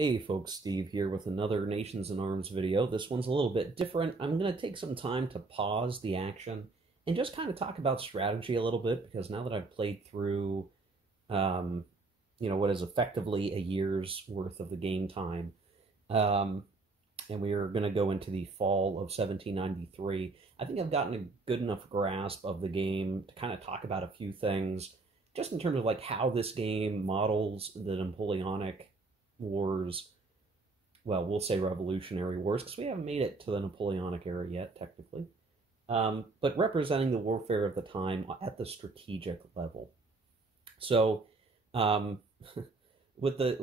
Hey folks, Steve here with another Nations in Arms video. This one's a little bit different. I'm going to take some time to pause the action and just kind of talk about strategy a little bit, because now that I've played through, what is effectively a year's worth of the game time, and we are going to go into the fall of 1793, I think I've gotten a good enough grasp of the game to kind of talk about a few things, just in terms of like how this game models the Napoleonic Wars. Well, we'll say Revolutionary Wars, because we haven't made it to the Napoleonic era yet, technically. But representing the warfare of the time at the strategic level. So, I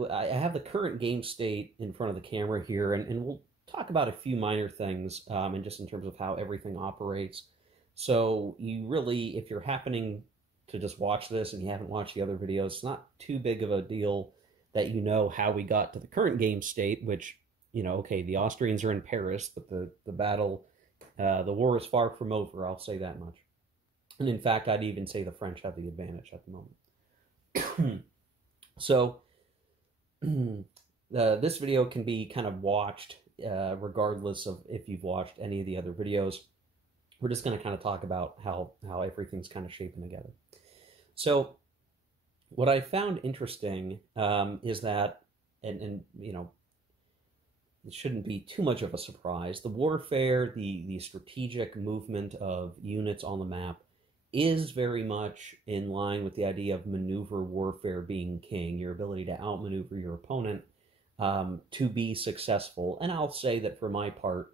have the current game state in front of the camera here, and we'll talk about a few minor things, and just in terms of how everything operates. So you really, if you're happening to just watch this and you haven't watched the other videos, it's not too big of a deal that you know how we got to the current game state, which, okay, the Austrians are in Paris, but the battle, the war is far from over, I'll say that much. And in fact, I'd even say the French have the advantage at the moment. So, this video can be kind of watched regardless of if you've watched any of the other videos. We're just going to kind of talk about how everything's kind of shaping together. So, what I found interesting is that, and it shouldn't be too much of a surprise, the warfare, the strategic movement of units on the map is very much in line with the idea of maneuver warfare being king, your ability to outmaneuver your opponent to be successful. And I'll say that for my part,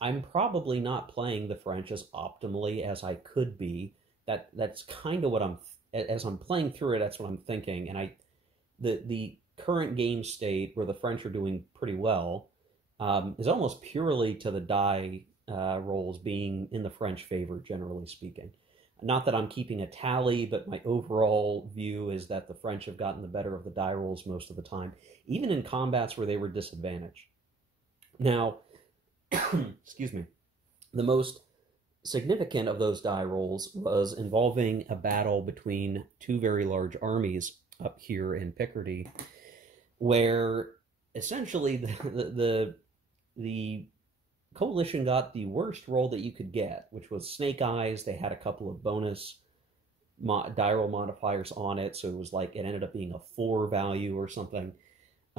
I'm probably not playing the French as optimally as I could be. That's kind of what as I'm playing through it, that's what I'm thinking. And the current game state, where the French are doing pretty well, is almost purely to the die rolls being in the French favor, generally speaking. Not that I'm keeping a tally, but my overall view is that the French have gotten the better of the die rolls most of the time, even in combats where they were disadvantaged. Now, excuse me, the most significant of those die rolls was involving a battle between two very large armies up here in Picardy, where essentially the coalition got the worst roll that you could get, which was Snake Eyes. They had a couple of bonus die roll modifiers on it, so it was like it ended up being a 4 value or something,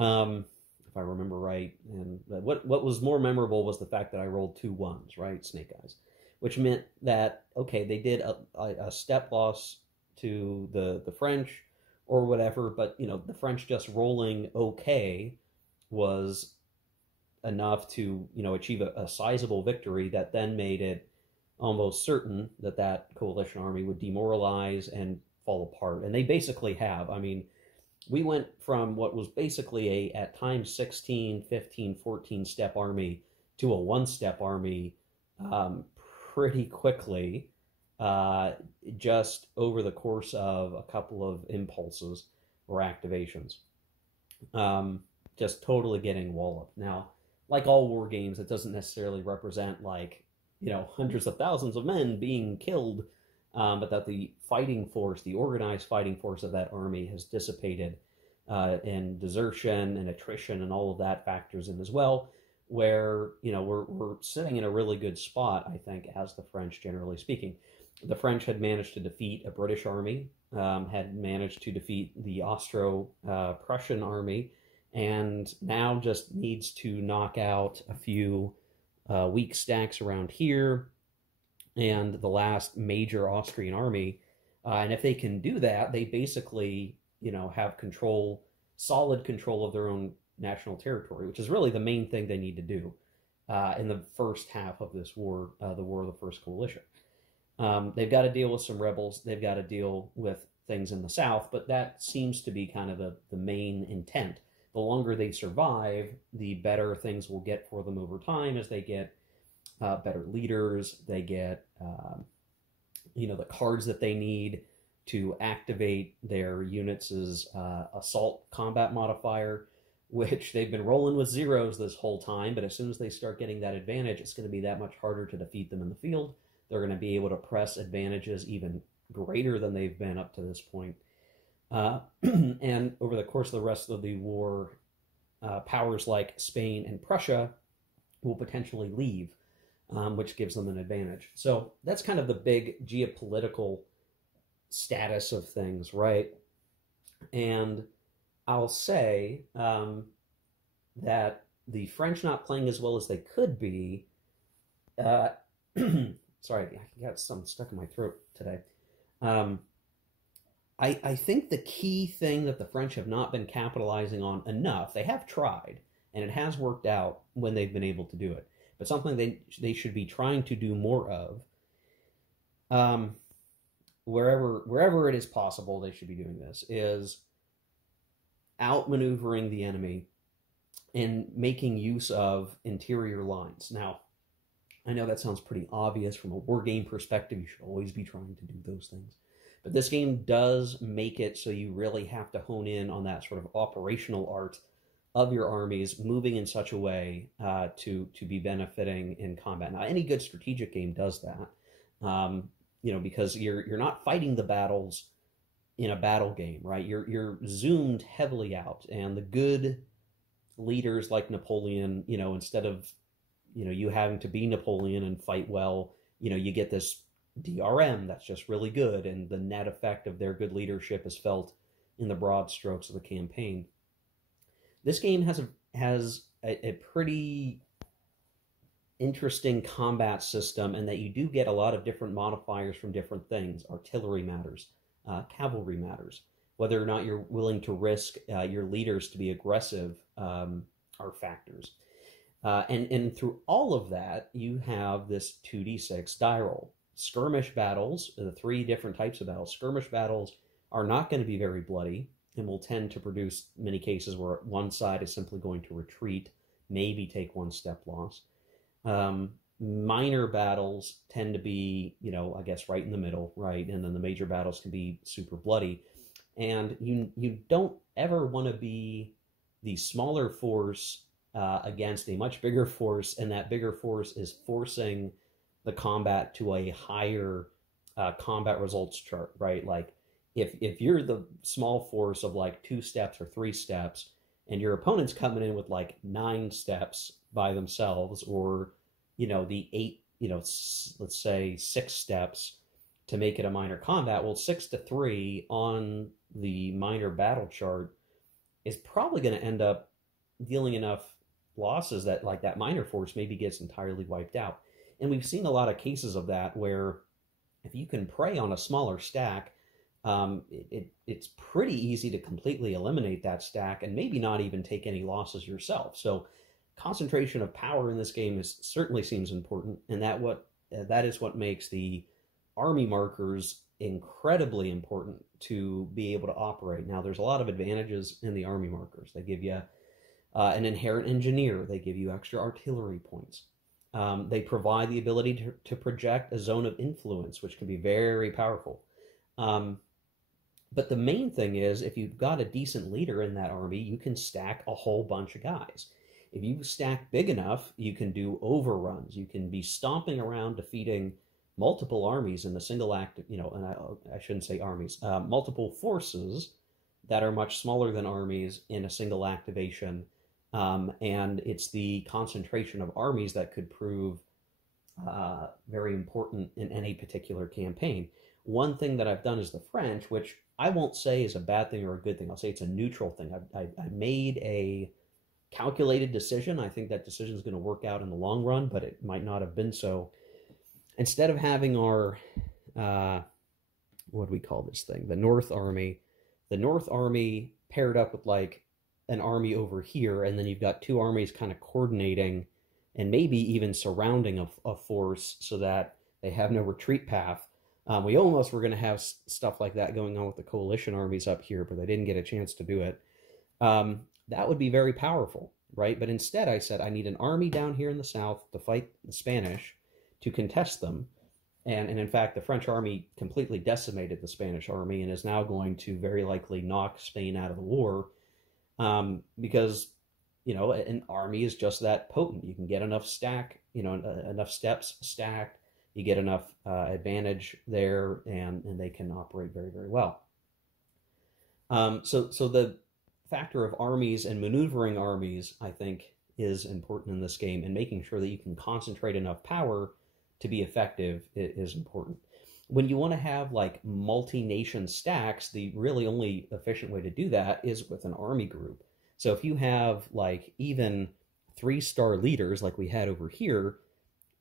if I remember right. And what was more memorable was the fact that I rolled 2 1s, right? Snake Eyes. Which meant that, okay, they did a step loss to the French or whatever, but, the French just rolling okay was enough to, achieve a sizable victory that then made it almost certain that that coalition army would demoralize and fall apart. And they basically have. I mean, we went from what was basically at times 16, 15, 14 step army to a 1-step army pretty quickly, just over the course of a couple of impulses or activations. Just totally getting walloped. Now, like all war games, it doesn't necessarily represent like, hundreds of thousands of men being killed, but that the fighting force, the organized fighting force of that army has dissipated, and desertion and attrition and all of that factors in as well, where, we're sitting in a really good spot, I think, as the French, generally speaking. The French had managed to defeat a British army, had managed to defeat the Austro-Prussian army, and now just needs to knock out a few weak stacks around here and the last major Austrian army. And if they can do that, they basically, have solid control of their own national territory, which is really the main thing they need to do in the first half of this war, the War of the First Coalition. They've got to deal with some rebels. They've got to deal with things in the south, but that seems to be kind of the main intent. The longer they survive, the better things will get for them over time, as they get better leaders. They get, the cards that they need to activate their units' assault combat modifier, which they've been rolling with 0s this whole time, but as soon as they start getting that advantage, it's going to be that much harder to defeat them in the field. They're going to be able to press advantages even greater than they've been up to this point. And over the course of the rest of the war, powers like Spain and Prussia will potentially leave, which gives them an advantage. So that's kind of the big geopolitical status of things, right? And I'll say that the French not playing as well as they could be. Sorry, I got something stuck in my throat today. I think the key thing that the French have not been capitalizing on enough, they have tried, and it has worked out when they've been able to do it, but something they should be trying to do more of, wherever it is possible, they should be doing this, is outmaneuvering the enemy and making use of interior lines. Now, I know that sounds pretty obvious from a war game perspective. You should always be trying to do those things. But this game does make it so you really have to hone in on that sort of operational art of your armies moving in such a way to be benefiting in combat. Now, any good strategic game does that, because you're not fighting the battles in a battle game, right? You're zoomed heavily out, and the good leaders like Napoleon, instead of you having to be Napoleon and fight well, you get this DRM that's just really good, and the net effect of their good leadership is felt in the broad strokes of the campaign. This game has a pretty interesting combat system, and that you do get a lot of different modifiers from different things. Artillery matters, cavalry matters. Whether or not you're willing to risk your leaders to be aggressive are factors. And through all of that, you have this 2d6 die roll. Skirmish battles, the three different types of battles. Skirmish battles are not going to be very bloody and will tend to produce many cases where one side is simply going to retreat, maybe take one step loss. Minor battles tend to be, I guess right in the middle, right? And then the major battles can be super bloody. And you don't ever want to be the smaller force against a much bigger force, and that bigger force is forcing the combat to a higher combat results chart, right? Like if you're the small force of like 2 steps or 3 steps, and your opponent's coming in with like 9 steps by themselves, or the 8, let's say 6 steps to make it a minor combat, well, 6 to 3 on the minor battle chart is probably going to end up dealing enough losses that like that minor force maybe gets entirely wiped out. And we've seen a lot of cases of that where if you can prey on a smaller stack, it's pretty easy to completely eliminate that stack and maybe not even take any losses yourself. So concentration of power in this game certainly seems important, and that is what makes the army markers incredibly important to be able to operate. Now, there's a lot of advantages in the army markers. They give you an inherent engineer. They give you extra artillery points. They provide the ability to project a zone of influence, which can be very powerful. But the main thing is, if you've got a decent leader in that army, you can stack a whole bunch of guys. If you stack big enough, you can do overruns. You can be stomping around defeating multiple armies in the single act, and I shouldn't say armies, multiple forces that are much smaller than armies in a single activation. And it's the concentration of armies that could prove very important in any particular campaign. One thing that I've done is the French, which I won't say is a bad thing or a good thing. I'll say it's a neutral thing. I made a calculated decision. I think that decision is going to work out in the long run, but it might not have been so. Instead of having our, what do we call this thing? The North Army paired up with like an army over here, and then you've got 2 armies kind of coordinating and maybe even surrounding a force so that they have no retreat path. We almost were going to have stuff like that going on with the coalition armies up here, but they didn't get a chance to do it. That would be very powerful, right? But instead I said I need an army down here in the south to fight the Spanish, to contest them. And in fact, the French army completely decimated the Spanish army and is now going to very likely knock Spain out of the war, because, an army is just that potent. You can get enough enough steps stacked, you get enough advantage there, and they can operate very, very well. So the factor of armies and maneuvering armies, I think, is important in this game, and making sure that you can concentrate enough power to be effective is important. When you want to have like multi-nation stacks, the really only efficient way to do that is with an army group. So if you have like even 3-star leaders like we had over here,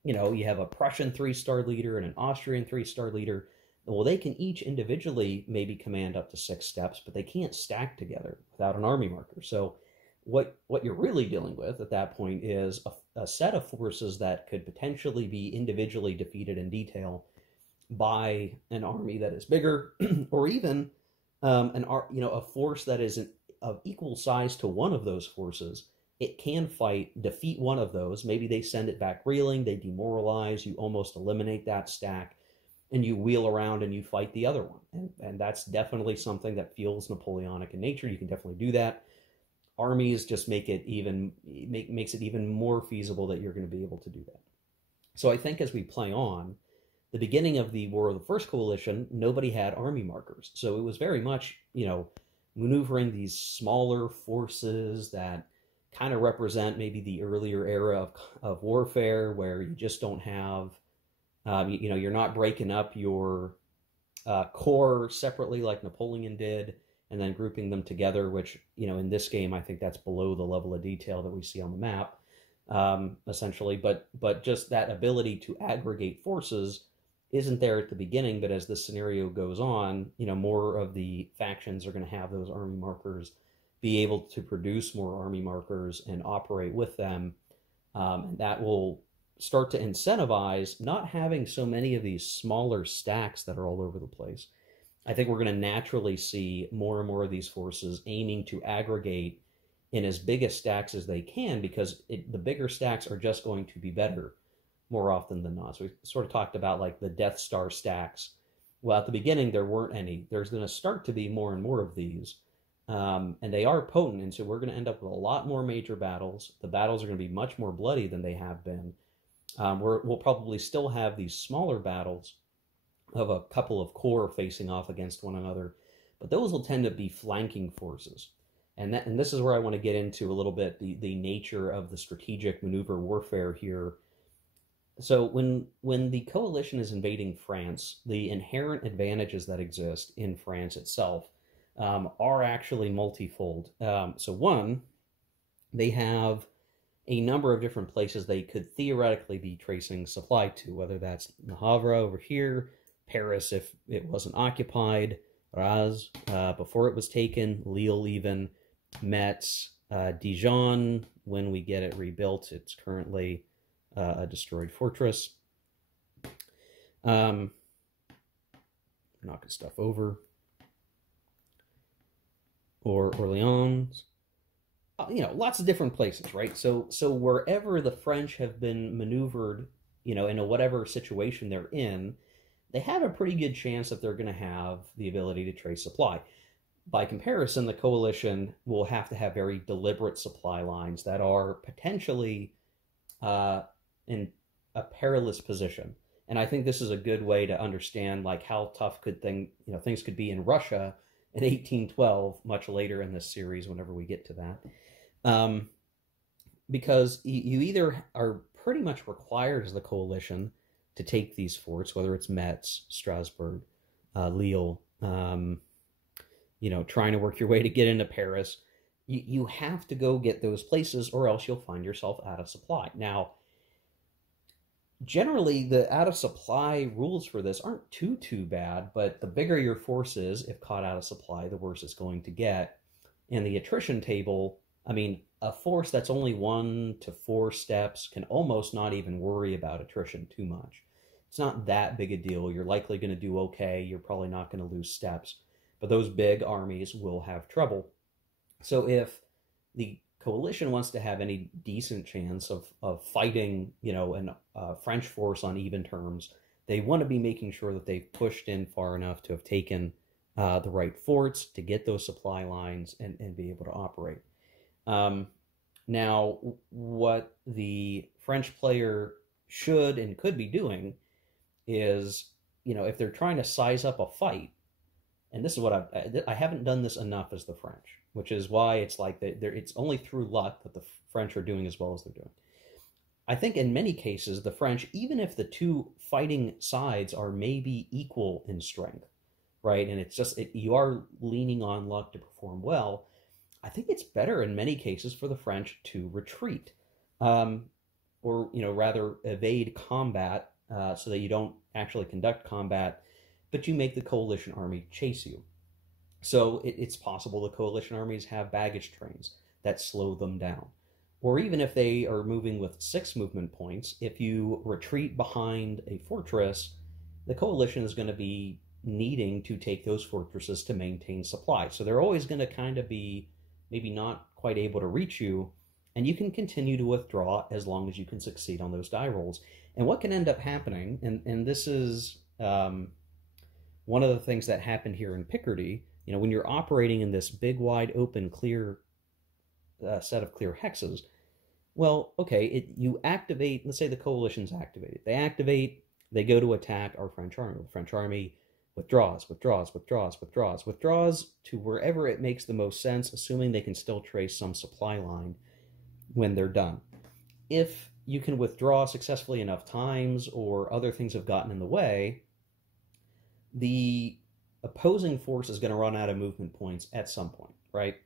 you have a Prussian 3-star leader and an Austrian 3-star leader. Well, they can each individually maybe command up to 6 steps, but they can't stack together without an army marker. So what you're really dealing with at that point is a set of forces that could potentially be individually defeated in detail by an army that is bigger, or even a force that is of equal size to one of those forces. It can defeat one of those. Maybe they send it back reeling, they demoralize, you almost eliminate that stack, and you wheel around and you fight the other one. And that's definitely something that feels Napoleonic in nature. You can definitely do that. Armies just makes it even more feasible that you're going to be able to do that. So I think as we play on, the beginning of the War of the First Coalition, nobody had army markers. So it was very much, maneuvering these smaller forces that kind of represent maybe the earlier era of warfare, where you just don't have, you're not breaking up your corps separately like Napoleon did, and then grouping them together, which, in this game, I think that's below the level of detail that we see on the map, essentially. But just that ability to aggregate forces isn't there at the beginning, but as the scenario goes on, more of the factions are going to have those army markers, be able to produce more army markers and operate with them. And that will start to incentivize not having so many of these smaller stacks that are all over the place. I think we're going to naturally see more and more of these forces aiming to aggregate in as big a stacks as they can, because the bigger stacks are just going to be better more often than not. So we sort of talked about like the Death Star stacks. Well, at the beginning, there weren't any. There's going to start to be more and more of these. And they are potent, and so we're going to end up with a lot more major battles. The battles are going to be much more bloody than they have been. We'll probably still have these smaller battles of a couple of corps facing off against one another, but those will tend to be flanking forces. And this is where I want to get into a little bit the nature of the strategic maneuver warfare here. So when the coalition is invading France, the inherent advantages that exist in France itself are actually multifold. So one, they have a number of different places they could theoretically be tracing supply to, whether that's Le Havre over here, Paris if it wasn't occupied, Raz before it was taken, Lille even, Metz, Dijon when we get it rebuilt. It's currently a destroyed fortress. Knocking stuff over. Or Orleans. Lots of different places, right? So wherever the French have been maneuvered, in whatever situation they're in, they have a pretty good chance that they're going to have the ability to trace supply. By comparison, the coalition will have to have very deliberate supply lines that are potentially in a perilous position. And I think this is a good way to understand like how tough things could be in Russia in 1812, much later in this series, whenever we get to that. Because you either are pretty much required as the coalition to take these forts, whether it's Metz, Strasbourg, Lille, trying to work your way to get into Paris. You have to go get those places, or else you'll find yourself out of supply. Now, generally, the out of supply rules for this aren't too bad, but the bigger your force is, if caught out of supply, the worse it's going to get. And the attrition table, a force that's only 1 to 4 steps can almost not even worry about attrition too much. It's not that big a deal. You're likely going to do okay. You're probably not going to lose steps. But those big armies will have trouble. So if the coalition wants to have any decent chance of fighting, a French force on even terms, they want to be making sure that they've pushed in far enough to have taken the right forts to get those supply lines and be able to operate. Now, what the French player should and could be doing is, if they're trying to size up a fight, and this is what I haven't done this enough as the French. which is why it's like it's only through luck that the French are doing as well as they're doing. I think in many cases, the French, even if the two fighting sides are maybe equal in strength, right, and it's just you are leaning on luck to perform well, I think it's better in many cases for the French to retreat, or rather evade combat, so that you don't actually conduct combat, but you make the coalition army chase you. So it's possible the coalition armies have baggage trains that slow them down. Or even if they are moving with 6 movement points, if you retreat behind a fortress, the coalition is going to be needing to take those fortresses to maintain supply. So they're always going to kind of be maybe not quite able to reach you, and you can continue to withdraw as long as you can succeed on those die rolls. And what can end up happening, and this is one of the things that happened here in Picardy, when you're operating in this big, wide open, clear set of clear hexes, well, okay, you activate, let's say the coalition's activated. They activate, they go to attack our French army. The French army withdraws to wherever it makes the most sense, assuming they can still trace some supply line when they're done. If you can withdraw successfully enough times or other things have gotten in the way, the opposing force is going to run out of movement points at some point, right?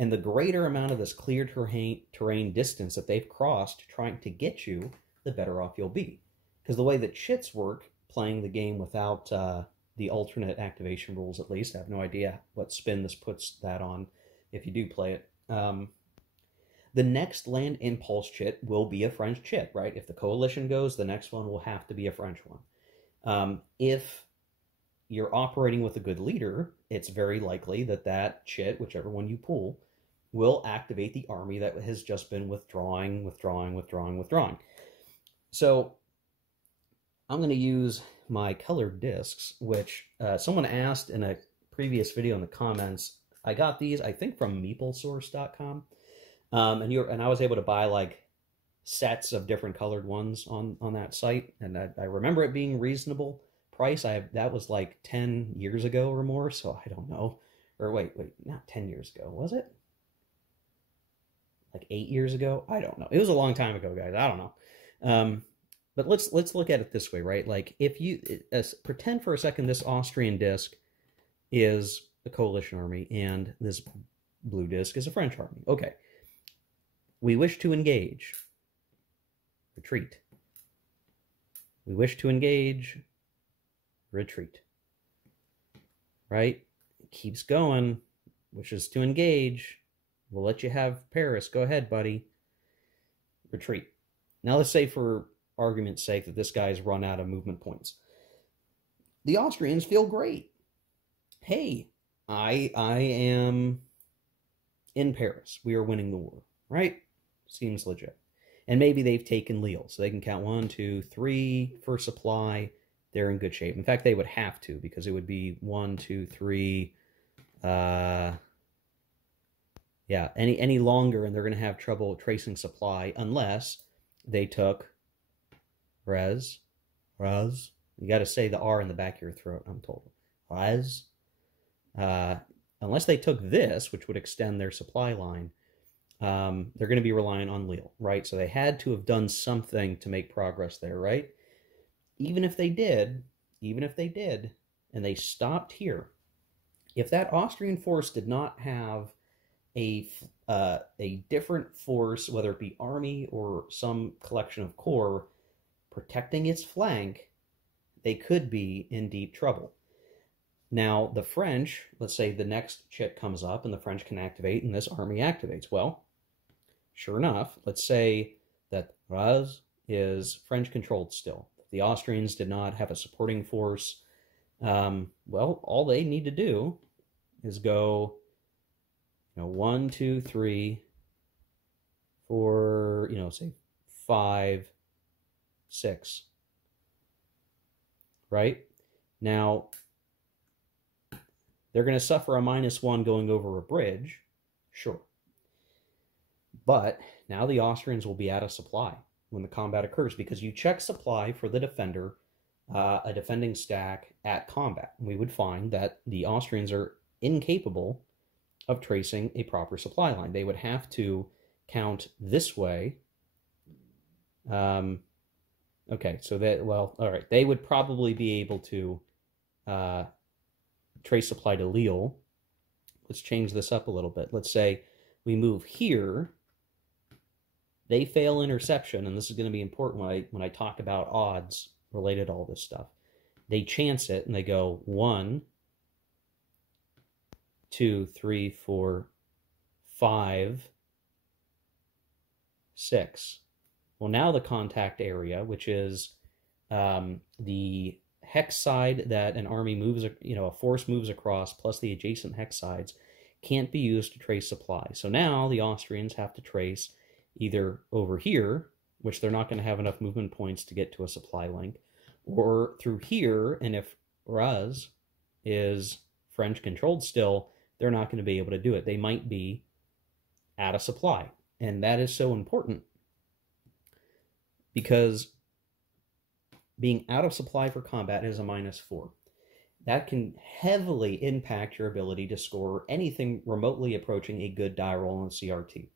And the greater amount of this clear terrain distance that they've crossed trying to get you, the better off you'll be. Because the way that chits work, playing the game without the alternate activation rules at least, I have no idea what spin this puts that on if you do play it. The next land impulse chit will be a French chit, right? If the coalition goes, the next one will have to be a French one. If you're operating with a good leader, it's very likely that chit, whichever one you pull, will activate the army that has just been withdrawing. So I'm going to use my colored discs, which someone asked in a previous video in the comments. I got these, I think, from meeplesource.com. And I was able to buy like sets of different colored ones on that site. And I remember it being reasonable price. That was like 10 years ago or more, so I don't know. Or wait, not 10 years ago, was it? Like 8 years ago? I don't know. It was a long time ago, guys. I don't know. But let's look at it this way, right? Like if you pretend for a second this Austrian disc is a coalition army and this blue disc is a French army. Okay. We wish to engage. Retreat. We wish to engage. Retreat. Right? It keeps going. Wishes to engage. We'll let you have Paris. Go ahead, buddy. Retreat. Now let's say for argument's sake that this guy's run out of movement points. The Austrians feel great. Hey, I am in Paris. We are winning the war, right? Seems legit. And maybe they've taken Lille, so they can count 1, 2, 3 for supply. They're in good shape. In fact, they would have to, because it would be 1, 2, 3. Yeah, any longer, and they're going to have trouble tracing supply unless they took Res. You got to say the R in the back of your throat, I'm told. Res. Unless they took this, which would extend their supply line, they're going to be relying on Lille, right? So they had to have done something to make progress there, right? Even if they did, and they stopped here, if that Austrian force did not have a different force, whether it be army or some collection of corps, protecting its flank, they could be in deep trouble. Now, the French, let's say the next chit comes up and the French can activate and this army activates. Well, sure enough, let's say that Raz is French-controlled still. The Austrians did not have a supporting force. Well, all they need to do is go 1, 2, 3, 4, say 5, 6. Right? Now, they're going to suffer a -1 going over a bridge, sure. But now the Austrians will be out of supply when the combat occurs, because you check supply for the defender, a defending stack at combat. We would find that the Austrians are incapable of tracing a proper supply line. They would have to count this way. Okay, so that, well, all right, they would probably be able to trace supply to Lille. Let's change this up a little bit. Let's say we move here. They fail interception, and this is going to be important when I talk about odds related to all this stuff. They chance it, and they go 1, 2, 3, 4, 5, 6. Well, now the contact area, which is the hex side that an army moves, a force moves across, plus the adjacent hex sides, can't be used to trace supply. So now the Austrians have to trace either over here, which they're not going to have enough movement points to get to a supply link, or through here, and if Raz is French controlled still, they're not going to be able to do it. They might be out of supply. And that is so important because being out of supply for combat is a -4. That can heavily impact your ability to score anything remotely approaching a good die roll on CRT.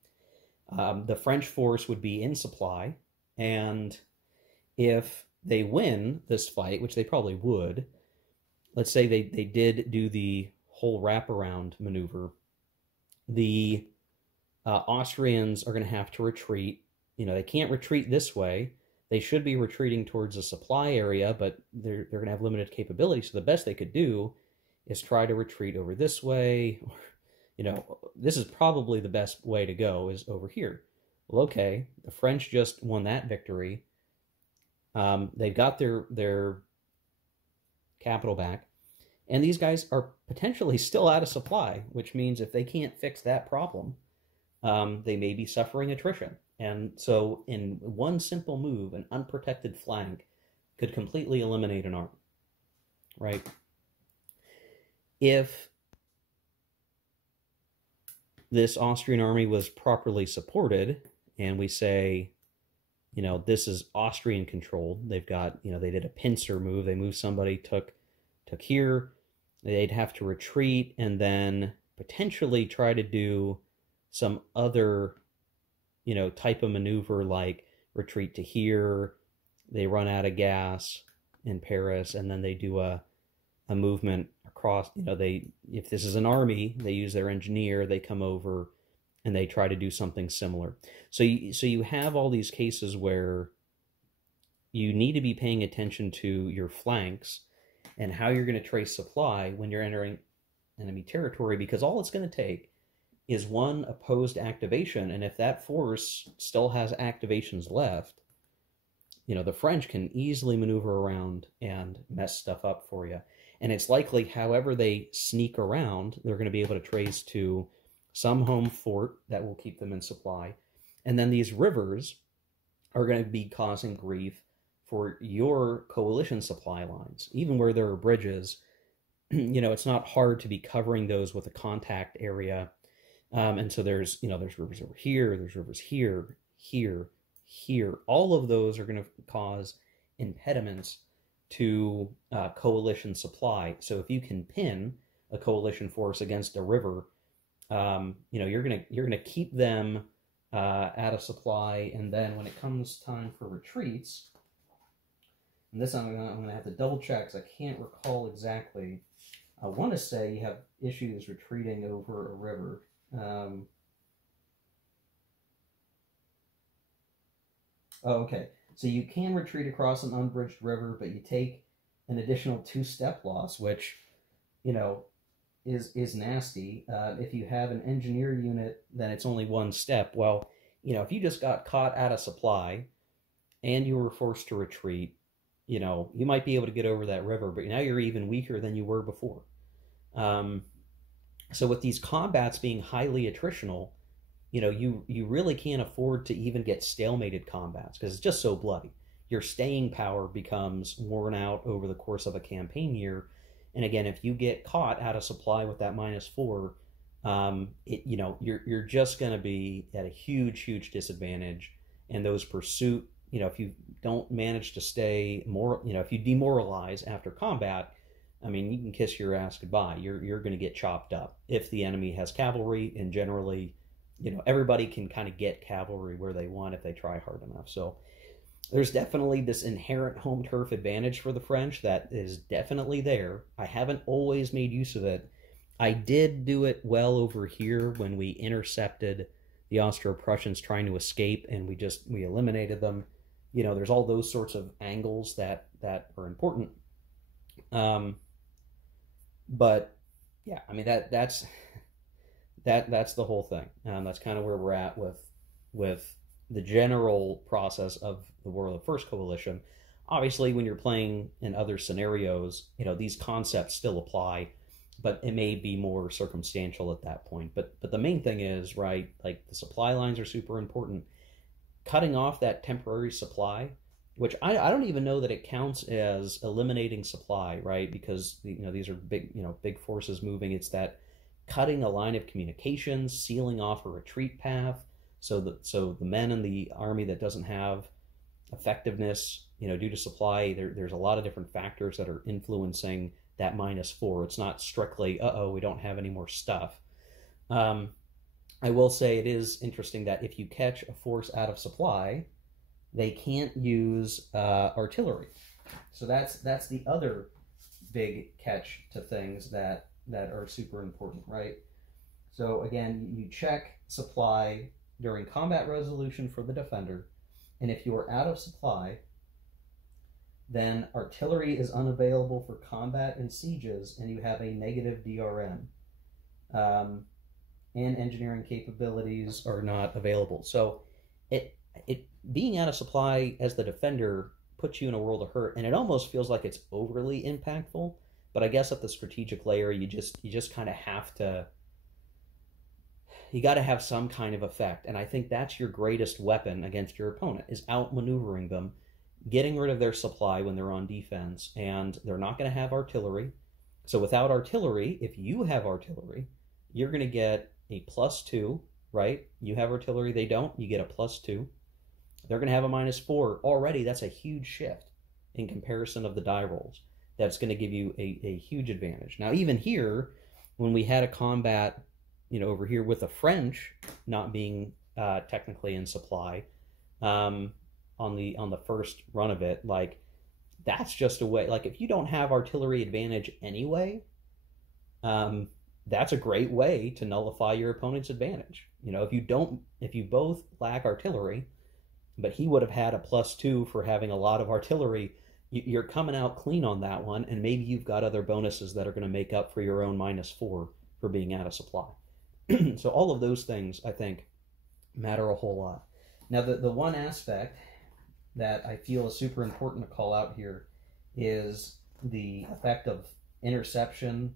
The French force would be in supply, and if they win this fight, which they probably would, let's say they did do the whole wraparound maneuver, the Austrians are going to have to retreat. They can't retreat this way. They should be retreating towards a supply area, but they're going to have limited capability. So the best they could do is try to retreat over this way. This is probably the best way to go is over here. Well, okay, the French just won that victory. They've got their capital back. And these guys are potentially still out of supply, which means if they can't fix that problem, they may be suffering attrition. And so in one simple move, an unprotected flank could completely eliminate an army, right? If this Austrian army was properly supported, and we say, this is Austrian controlled, they've got, they did a pincer move, they moved somebody, took here, they'd have to retreat and then potentially try to do some other type of maneuver like retreat to here. They run out of gas in Paris, and then they do a movement across. If this is an army, they use their engineer. They come over and they try to do something similar. So you have all these cases where you need to be paying attention to your flanks and how you're going to trace supply when you're entering enemy territory, because all it's going to take is one opposed activation, and if that force still has activations left, the French can easily maneuver around and mess stuff up for you. And it's likely, however they sneak around, they're going to be able to trace to some home fort that will keep them in supply. And then these rivers are going to be causing grief for your coalition supply lines. Even where there are bridges, it's not hard to be covering those with a contact area. And so there's rivers over here, there's rivers here, here, here. All of those are going to cause impediments to coalition supply. So if you can pin a coalition force against a river, you're gonna keep them out of supply. And then when it comes time for retreats, and this I'm gonna have to double check because I can't recall exactly. I want to say you have issues retreating over a river. Okay, so you can retreat across an unbridged river, but you take an additional 2-step loss, which, is nasty. If you have an engineer unit, then it's only 1 step. Well, if you just got caught out of supply and you were forced to retreat, you might be able to get over that river, but now you're even weaker than you were before. So with these combats being highly attritional, you really can't afford to even get stalemated combats because it's just so bloody. Your staying power becomes worn out over the course of a campaign year. And again, if you get caught out of supply with that -4, you're just going to be at a huge disadvantage. And those pursuit, if you don't manage to stay more, if you demoralize after combat, I mean, you can kiss your ass goodbye. You're going to get chopped up if the enemy has cavalry, and generally, everybody can kind of get cavalry where they want if they try hard enough. So there's definitely this inherent home turf advantage for the French that is definitely there. I haven't always made use of it. I did do it well over here when we intercepted the Austro-Prussians trying to escape, and we eliminated them. There's all those sorts of angles that are important. But yeah, I mean that's the whole thing. That's kind of where we're at with the general process of the War of the First Coalition. Obviously, when you're playing in other scenarios, these concepts still apply, but it may be more circumstantial at that point. But the main thing is, right, like the supply lines are super important. Cutting off that temporary supply, which I don't even know that it counts as eliminating supply, right? Because these are big forces moving. It's that cutting a line of communications, sealing off a retreat path, so the men in the army that doesn't have effectiveness, due to supply, there's a lot of different factors that are influencing that -4. It's not strictly we don't have any more stuff. I will say it is interesting that if you catch a force out of supply, they can't use artillery. So that's the other big catch to things that are super important, right? So again, you check supply during combat resolution for the defender, and if you are out of supply, then artillery is unavailable for combat and sieges, and you have a negative DRM. And engineering capabilities are not available. So it being out of supply as the defender puts you in a world of hurt, and it almost feels like it's overly impactful. But I guess at the strategic layer, you just kind of have to. You got to have some kind of effect, and I think that's your greatest weapon against your opponent is outmaneuvering them, getting rid of their supply when they're on defense, and they're not going to have artillery. So without artillery, if you have artillery, you're going to get a +2, right? You have artillery, they don't, you get a +2. They're going to have a -4. Already, that's a huge shift in comparison of the die rolls. That's going to give you a huge advantage. Now, even here, when we had a combat, over here with the French not being technically in supply, on the first run of it, like, that's just a way, like, if you don't have artillery advantage anyway, that's a great way to nullify your opponent's advantage. If you both lack artillery, but he would have had a +2 for having a lot of artillery, you're coming out clean on that one, and maybe you've got other bonuses that are going to make up for your own -4 for being out of supply. So all of those things, I think, matter a whole lot. Now, the one aspect that I feel is super important to call out here is the effect of interception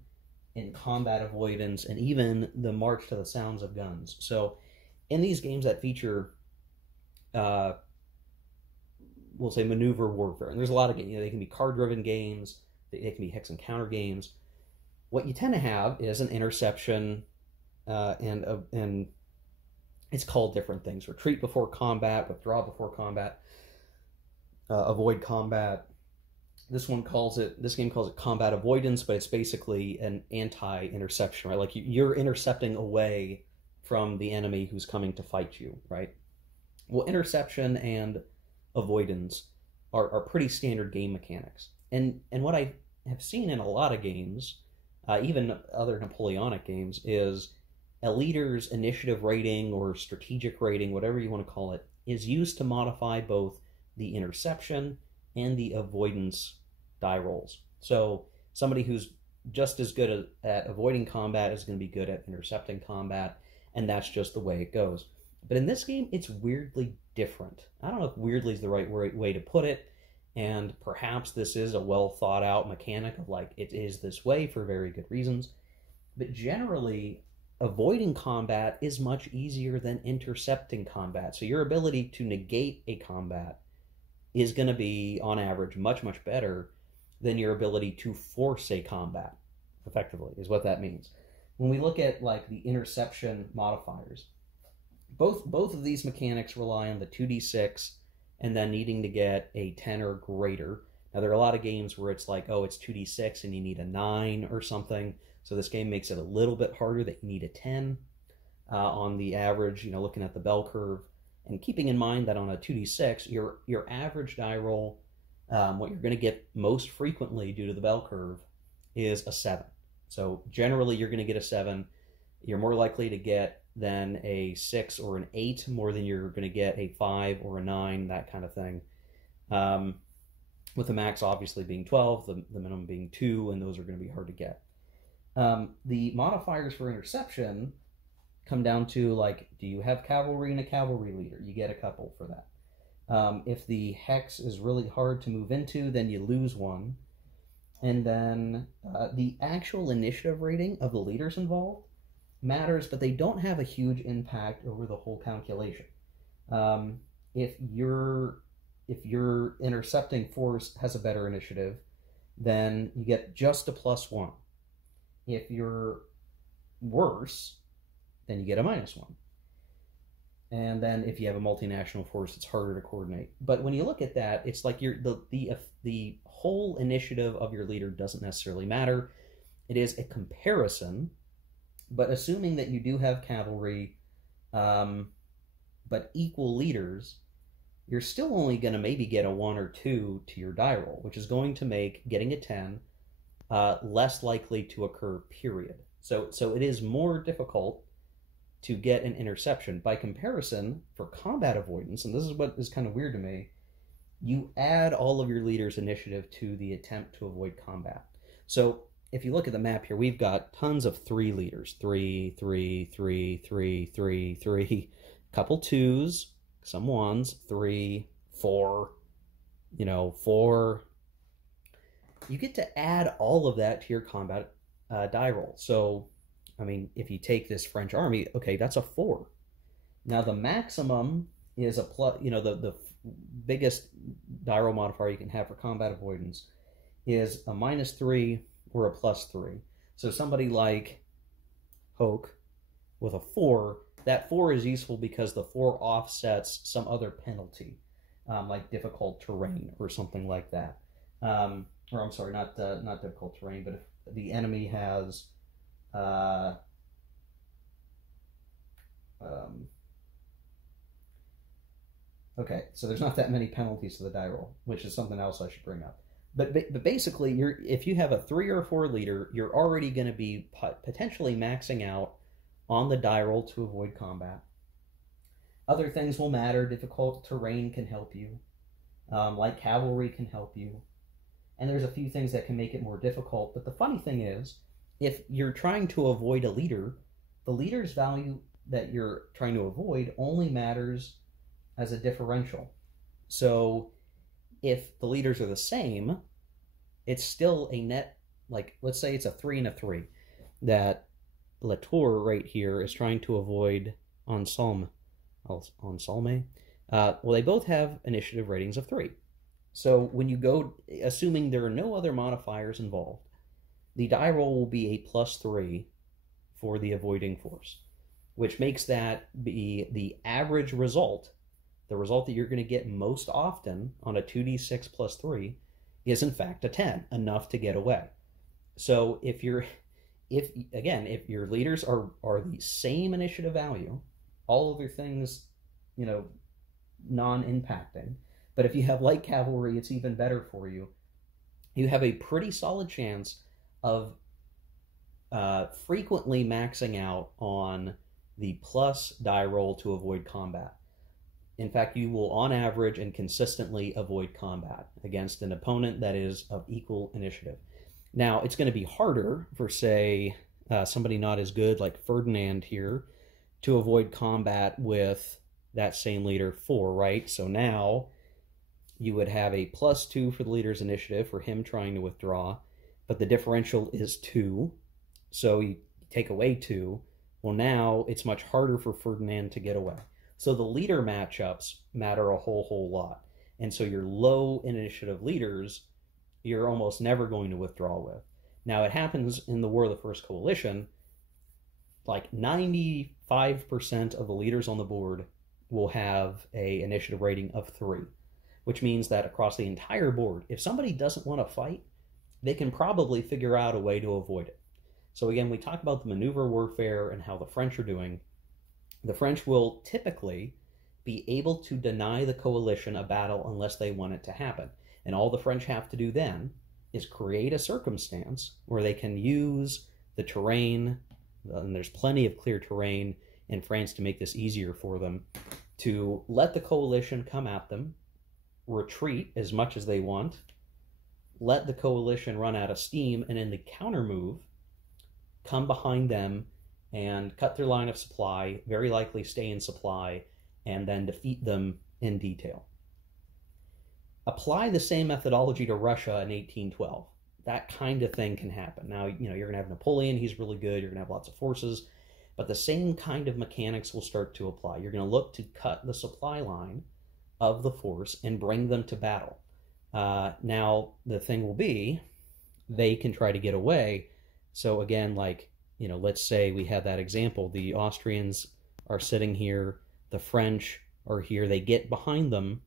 in combat avoidance, and even the march to the sounds of guns. So in these games that feature, we'll say, maneuver warfare, and there's a lot of games, they can be card-driven games, they can be hex and counter games. What you tend to have is an interception, and it's called different things: retreat before combat, withdraw before combat, avoid combat. This game calls it combat avoidance, but it's basically an anti-interception, right? Like you're intercepting away from the enemy who's coming to fight you, right? Well, interception and avoidance are pretty standard game mechanics. And what I have seen in a lot of games, even other Napoleonic games, is a leader's initiative rating or strategic rating, whatever you want to call it, is used to modify both the interception and the avoidance die rolls. So somebody who's just as good at avoiding combat is going to be good at intercepting combat, and that's just the way it goes. But in this game, it's weirdly different. I don't know if weirdly is the right way to put it, and perhaps this is a well thought out mechanic of like, it is this way for very good reasons. But generally, avoiding combat is much easier than intercepting combat. So your ability to negate a combat is going to be, on average, much, much better than your ability to force a combat, effectively, is what that means. When we look at like the interception modifiers, both of these mechanics rely on the 2d6 and then needing to get a 10 or greater, Now, there are a lot of games where it's like, oh, it's 2d6 and you need a 9 or something. So this game makes it a little bit harder that you need a 10 on the average, looking at the bell curve. And keeping in mind that on a 2d6, your average die roll, what you're going to get most frequently due to the bell curve, is a 7. So generally, you're going to get a 7. You're more likely to get than a 6 or an 8, more than you're going to get a 5 or a 9, that kind of thing. With the max obviously being 12, the minimum being 2, and those are going to be hard to get. The modifiers for interception come down to, like, do you have cavalry and a cavalry leader? You get a couple for that. If the hex is really hard to move into, then you lose one. And then the actual initiative rating of the leaders involved matters, but they don't have a huge impact over the whole calculation. If your intercepting force has a better initiative, then you get just a +1. If you're worse, then you get a -1. And then if you have a multinational force, it's harder to coordinate. But when you look at that, it's like the whole initiative of your leader doesn't necessarily matter. It is a comparison, but assuming that you do have cavalry, but equal leaders, you're still only going to maybe get a 1 or 2 to your die roll, which is going to make getting a 10 less likely to occur, period. So it is more difficult to get an interception. By comparison, for combat avoidance, and this is what is kind of weird to me, you add all of your leaders' initiative to the attempt to avoid combat. So if you look at the map here, we've got tons of 3 leaders. 3, 3, 3, 3, 3, 3, couple 2s, some 1s, 3, 4, 4. You get to add all of that to your combat die roll. So, I mean, if you take this French army, okay, that's a 4. Now, the maximum is a plus, the biggest die roll modifier you can have for combat avoidance is a -3 or a +3. So somebody like Hoke with a 4, that 4 is useful because the 4 offsets some other penalty, like difficult terrain or something like that. Or I'm sorry, not difficult terrain, but if the enemy has okay, so there's not that many penalties to the die roll, which is something else I should bring up. But basically, if you have a 3 or 4 leader, you're already going to be potentially maxing out on the die roll to avoid combat. Other things will matter. Difficult terrain can help you. Light cavalry can help you. And there's a few things that can make it more difficult. But the funny thing is, if you're trying to avoid a leader, the leader's value that you're trying to avoid only matters as a differential. So if the leaders are the same, it's still a net, like, let's say it's a 3 and a 3 that Latour right here is trying to avoid Anselme. Well, they both have initiative ratings of 3. So when you go, assuming there are no other modifiers involved, the die roll will be a +3 for the avoiding force, which makes that be the average result. The result that you're going to get most often on a 2d6 +3 is in fact a 10, enough to get away. So if your leaders are the same initiative value, all other things, non-impacting, but if you have light cavalry, it's even better for you. You have a pretty solid chance of frequently maxing out on the plus die roll to avoid combat. In fact, you will, on average and consistently, avoid combat against an opponent that is of equal initiative. Now, it's going to be harder for, say, somebody not as good like Ferdinand here to avoid combat with that same leader 4, right? So now you would have a +2 for the leader's initiative for him trying to withdraw, but the differential is 2, so you take away 2. Well, now it's much harder for Ferdinand to get away. So the leader matchups matter a whole lot. And so your low initiative leaders, you're almost never going to withdraw with. Now, it happens in the War of the First Coalition, like 95% of the leaders on the board will have a initiative rating of 3. which means that across the entire board, if somebody doesn't want to fight, they can probably figure out a way to avoid it. So again, we talk about the maneuver warfare and how the French are doing. The French will typically be able to deny the coalition a battle unless they want it to happen. And all the French have to do then is create a circumstance where they can use the terrain, and there's plenty of clear terrain in France to make this easier for them, to let the coalition come at them, retreat as much as they want, let the coalition run out of steam, and in the counter move, come behind them and cut their line of supply, very likely stay in supply, and then defeat them in detail. Apply the same methodology to Russia in 1812. That kind of thing can happen. Now, you're going to have Napoleon, he's really good, you're going to have lots of forces, but the same kind of mechanics will start to apply. You're going to look to cut the supply line of the force and bring them to battle. Now, the thing will be, they can try to get away. So again, let's say we have that example. The Austrians are sitting here, the French are here, they get behind them,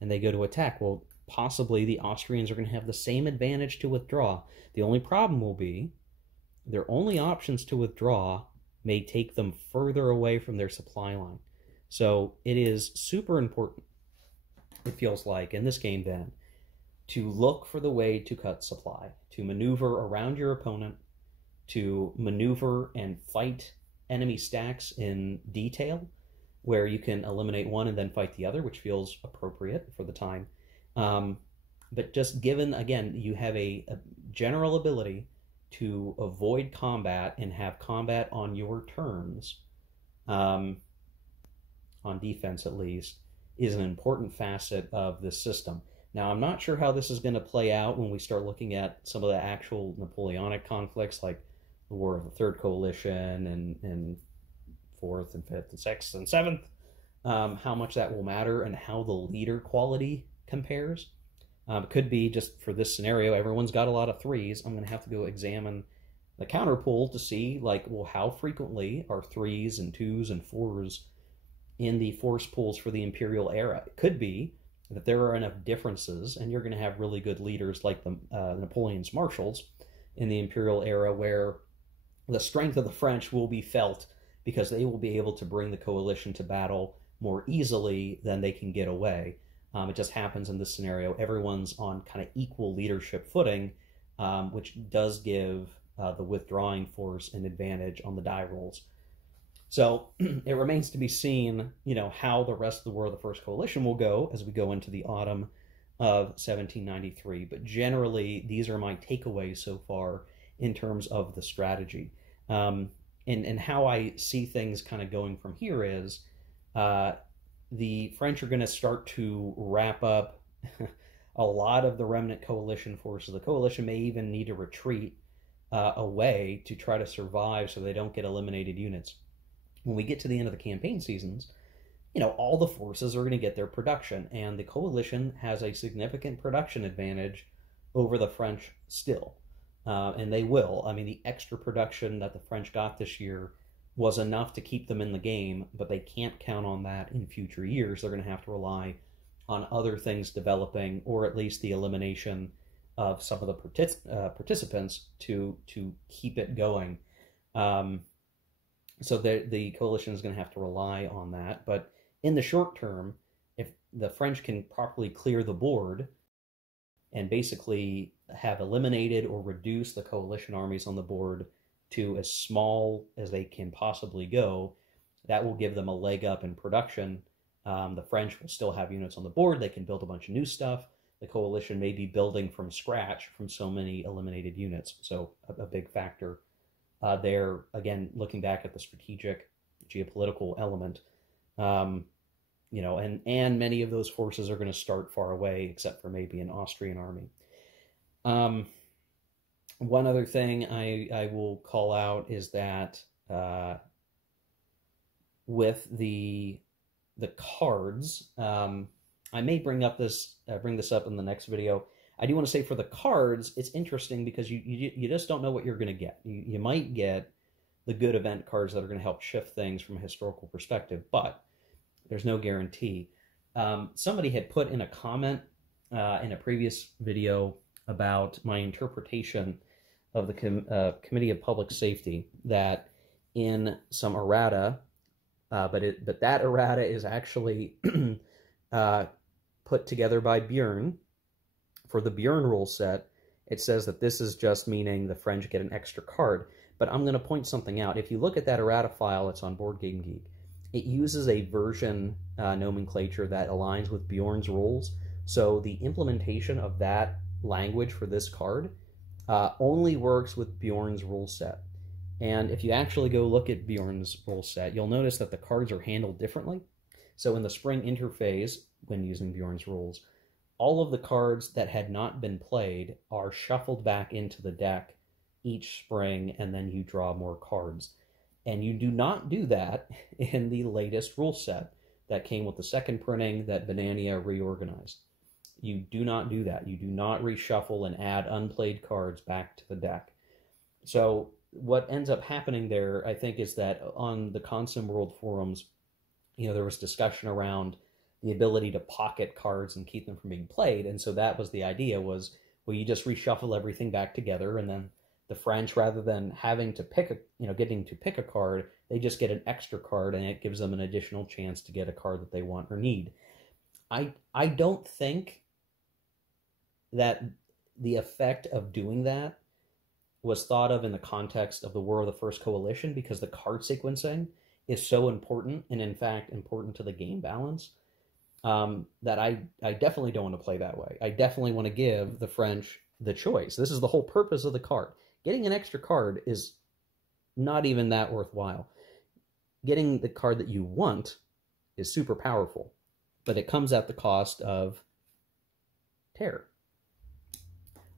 and they go to attack. Well, possibly the Austrians are going to have the same advantage to withdraw. The only problem will be their only options to withdraw may take them further away from their supply line. So it is super important, it feels like, in this game then, to look for the way to cut supply, to maneuver around your opponent, to maneuver and fight enemy stacks in detail, where you can eliminate one and then fight the other, which feels appropriate for the time. But just given, again, you have a general ability to avoid combat and have combat on your terms, on defense at least, is an important facet of this system. Now, I'm not sure how this is going to play out when we start looking at some of the actual Napoleonic conflicts, like the War of the Third Coalition and Fourth and Fifth and Sixth and Seventh, how much that will matter and how the leader quality compares. It could be, just for this scenario, everyone's got a lot of threes. I'm going to have to go examine the counter pool to see, how frequently are threes and twos and fours in the force pools for the Imperial era. It could be that there are enough differences, and you're going to have really good leaders like the Napoleon's marshals in the Imperial era, where the strength of the French will be felt because they will be able to bring the coalition to battle more easily than they can get away. It just happens in this scenario, everyone's on kind of equal leadership footing, which does give the withdrawing force an advantage on the die rolls. So it remains to be seen, how the rest of the War of the First Coalition will go as we go into the autumn of 1793. But generally, these are my takeaways so far in terms of the strategy. And how I see things kind of going from here is the French are going to start to wrap up a lot of the remnant coalition forces. The coalition may even need to retreat away to try to survive so they don't get eliminated units. When we get to the end of the campaign seasons, all the forces are going to get their production, and the coalition has a significant production advantage over the French still. And they will. I mean, the extra production that the French got this year was enough to keep them in the game, but they can't count on that in future years. They're going to have to rely on other things developing, or at least the elimination of some of the participants to keep it going. So the coalition is going to have to rely on that. But in the short term, if the French can properly clear the board and basically have eliminated or reduced the coalition armies on the board to as small as they can possibly go, that will give them a leg up in production. The French will still have units on the board. They can build a bunch of new stuff. The coalition may be building from scratch from so many eliminated units. So a big factor there, again, looking back at the strategic geopolitical element, and many of those forces are going to start far away, except for maybe an Austrian army. One other thing I will call out is that with the cards, I may bring this up in the next video. I do want to say, for the cards, it's interesting because you just don't know what you're going to get. You might get the good event cards that are going to help shift things from a historical perspective, but there's no guarantee. Somebody had put in a comment in a previous video about my interpretation of the Committee of Public Safety that in some errata, but that errata is actually put together by Bjorn. For the Bjorn rule set, it says that this is just meaning the French get an extra card. But I'm going to point something out. If you look at that errata file, it's on BoardGameGeek. It uses a version nomenclature that aligns with Bjorn's rules. So the implementation of that language for this card only works with Bjorn's rule set. And if you actually go look at Bjorn's rule set, you'll notice that the cards are handled differently. So in the spring interphase, when using Bjorn's rules, all of the cards that had not been played are shuffled back into the deck each spring, and then you draw more cards. And you do not do that in the latest rule set that came with the second printing that Banania reorganized. You do not do that. You do not reshuffle and add unplayed cards back to the deck. So what ends up happening there, I think, is that on the Consim World forums, there was discussion around the ability to pocket cards and keep them from being played. And so that was the idea was, well, you just reshuffle everything back together, and then the French, rather than having to pick getting to pick a card, they just get an extra card, and it gives them an additional chance to get a card that they want or need. I don't think that the effect of doing that was thought of in the context of the War of the First Coalition, because the card sequencing is so important, and in fact important to the game balance, that I definitely don't want to play that way. I definitely want to give the French the choice. This is the whole purpose of the card. Getting an extra card is not even that worthwhile. Getting the card that you want is super powerful, but it comes at the cost of terror.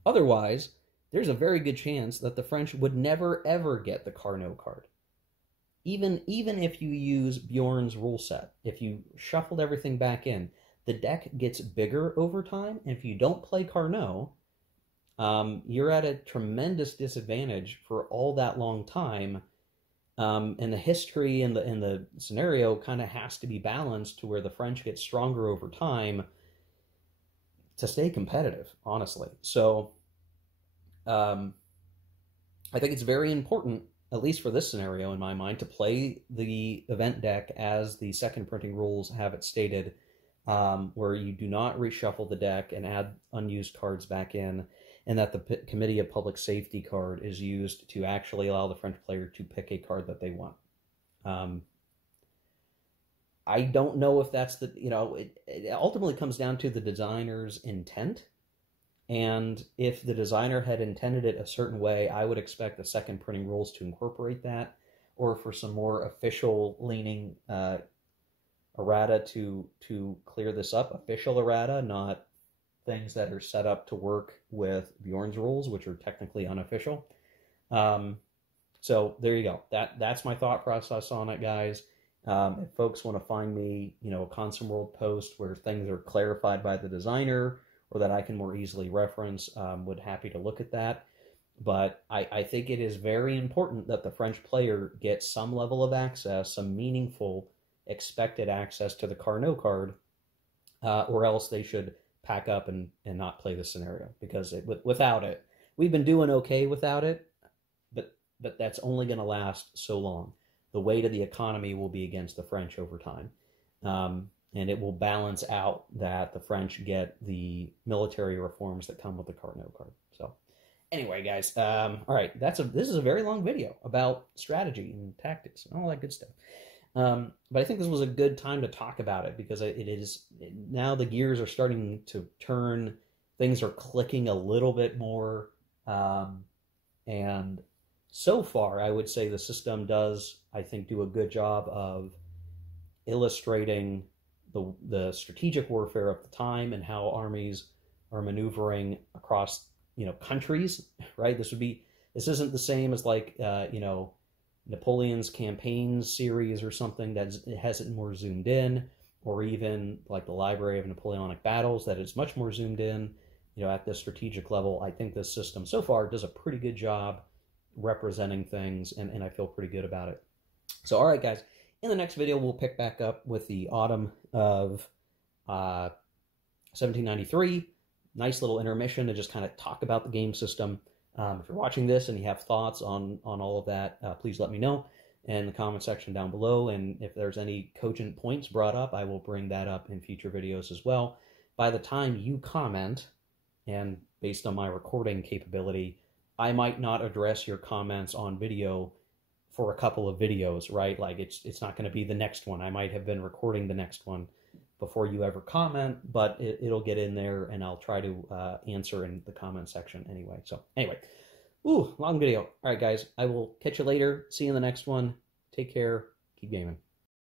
Otherwise, there's a very good chance that the French would never ever get the Carnot card. Even if you use Bjorn's rule set, if you shuffled everything back in, the deck gets bigger over time, and if you don't play Carnot, you're at a tremendous disadvantage for all that long time, and the history and the scenario kind of has to be balanced to where the French get stronger over time to stay competitive, honestly. So I think it's very important, at least for this scenario in my mind, to play the event deck as the second printing rules have it stated, where you do not reshuffle the deck and add unused cards back in, and that the Committee of Public Safety card is used to actually allow the French player to pick a card that they want. I don't know if that's it ultimately comes down to the designer's intent. And if the designer had intended it a certain way, I would expect the second printing rules to incorporate that, or for some more official leaning errata to clear this up. Official errata, not things that are set up to work with Bjorn's rules, which are technically unofficial. So there you go. That's my thought process on it, guys. If folks want to find me, a Consim World post where things are clarified by the designer, or that I can more easily reference, would happy to look at that. But I think it is very important that the French player gets some level of access, some meaningful expected access to the Carnot card, or else they should pack up and not play the scenario, because without it, we've been doing okay without it, but that's only going to last so long. The weight of the economy will be against the French over time. And it will balance out that the French get the military reforms that come with the Carnot card. So anyway, guys, all right, this is a very long video about strategy and tactics and all that good stuff. But I think this was a good time to talk about it, because now the gears are starting to turn. Things are clicking a little bit more. And so far, I would say the system does, I think, do a good job of illustrating the strategic warfare of the time and how armies are maneuvering across, countries, right? This isn't the same as like, Napoleon's campaigns series or something that has it more zoomed in, or even like the Library of Napoleonic Battles that is much more zoomed in, at the strategic level. I think this system so far does a pretty good job representing things, and I feel pretty good about it. So, all right, guys, in the next video, we'll pick back up with the autumn of Uh, 1793, nice little intermission to just kind of talk about the game system. If you're watching this and you have thoughts on all of that, please let me know in the comment section down below. And if there's any cogent points brought up, I will bring that up in future videos as well. By the time you comment, and based on my recording capability, I might not address your comments on video for a couple of videos, right? Like it's not going to be the next one. I might have been recording the next one before you ever comment, but it'll get in there, and I'll try to answer in the comment section anyway. So anyway, ooh, long video. All right, guys, I will catch you later. See you in the next one. Take care. Keep gaming.